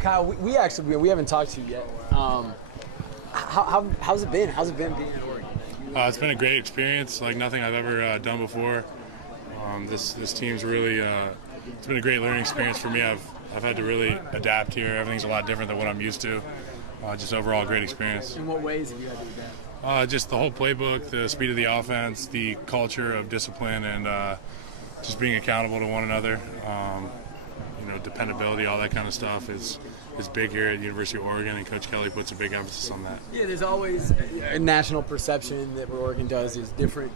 Kyle, we haven't talked to you yet. How's it been? How's it been being in Oregon? It's been a great experience, like nothing I've ever done before. This team's really it's been a great learning experience for me. I've had to really adapt here. Everything's a lot different than what I'm used to. Just overall great experience. In what ways have you had to adapt? Just the whole playbook, the speed of the offense, the culture of discipline, and just being accountable to one another. Dependability, all that kind of stuff is big here at the University of Oregon, and Coach Kelly puts a big emphasis on that. Yeah, there's always a national perception that what Oregon does is different.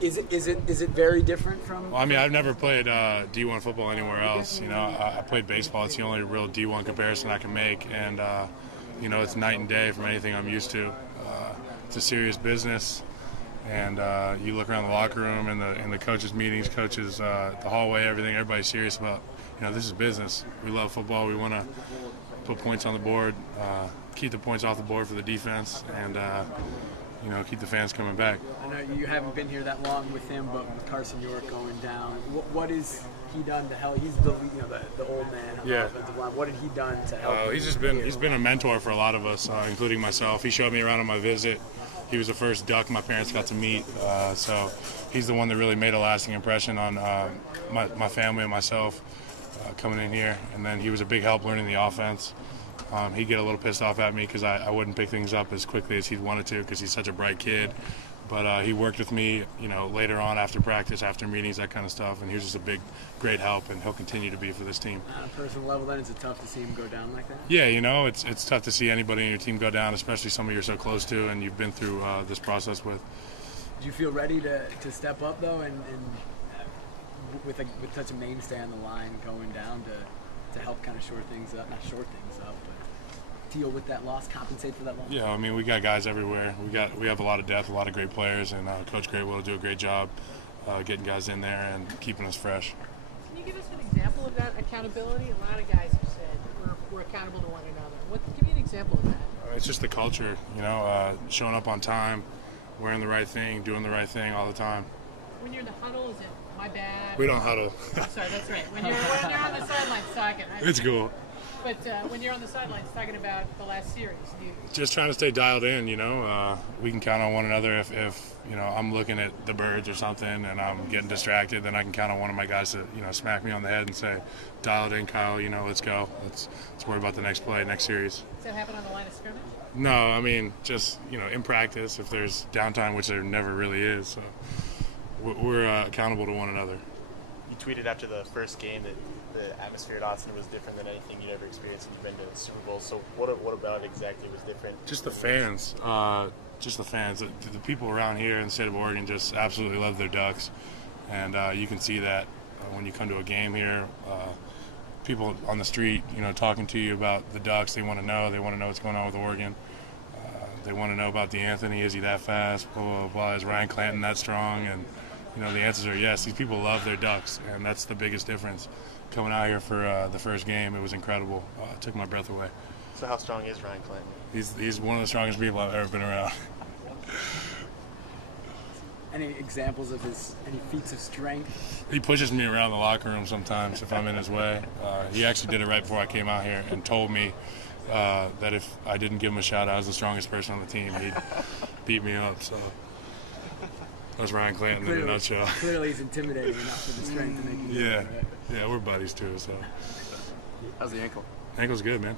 Is it very different from? Well, I mean, I've never played D1 football anywhere else. I played baseball. It's the only real D1 comparison I can make, and it's night and day from anything I'm used to. It's a serious business, and you look around the locker room and in the coaches' meetings, the hallway, everything. Everybody's serious about. This is business. We love football. We want to put points on the board, keep the points off the board for the defense, and keep the fans coming back. I know you haven't been here that long with him, but with Carson York going down, what has he done to help? He's the old man on the offensive line. What had he done to help? He's been a mentor for a lot of us, including myself. He showed me around on my visit. He was the first Duck my parents got to meet, so he's the one that really made a lasting impression on my family and myself. Coming in here, and then he was a big help learning the offense. He'd get a little pissed off at me because I wouldn't pick things up as quickly as he'd wanted to because he's such a bright kid. But he worked with me, later on after practice, after meetings, that kind of stuff, and he was just a great help, and he'll continue to be for this team. On a personal level, then, is it tough to see him go down like that? Yeah, it's tough to see anybody in your team go down, especially somebody you're so close to and you've been through this process with. Do you feel ready to step up, though, and with such a mainstay on the line going down to help kind of shore things up, not short things up, but deal with that loss, compensate for that loss? Yeah, I mean, we got guys everywhere. We have a lot of depth, a lot of great players, and Coach Gray will do a great job getting guys in there and keeping us fresh. Can you give us an example of that accountability? A lot of guys have said we're accountable to one another. Give me an example of that. It's just the culture, showing up on time, wearing the right thing, doing the right thing all the time. When you're in the huddle, is it my bad? We don't huddle. I'm sorry, that's right. When you're on the sidelines talking. It's cool. But when you're on the sidelines talking about the last series, just trying to stay dialed in. We can count on one another. If I'm looking at the birds or something and I'm getting distracted, then I can count on one of my guys to smack me on the head and say, "Dial it in, Kyle. Let's go. Let's worry about the next play, next series." Does that happen on the line of scrimmage? No, I mean just in practice if there's downtime, which there never really is. So we're accountable to one another. You tweeted after the first game that the atmosphere at Austin was different than anything you'd ever experienced, and you've been to the Super Bowl. So what about it exactly was different? Just the fans. The people around here in the state of Oregon just absolutely love their Ducks, and you can see that when you come to a game here. People on the street, talking to you about the Ducks. They want to know. They want to know what's going on with Oregon. They want to know about DeAnthony. Is he that fast? Blah, blah, blah. Is Ryan Clady that strong? And the answers are yes. These people love their Ducks, and that's the biggest difference. Coming out here for the first game, it was incredible. It took my breath away. So how strong is Ryan Clady? He's one of the strongest people I've ever been around. Any examples of any feats of strength? He pushes me around the locker room sometimes if I'm in his way. He actually did it right before I came out here and told me that if I didn't give him a shot, I was the strongest person on the team. He'd beat me up. So that's Ryan Clanton in a nutshell. Clearly, he's intimidating enough with the strength to make you. Yeah, we're buddies too. So how's the ankle? Ankle's good, man.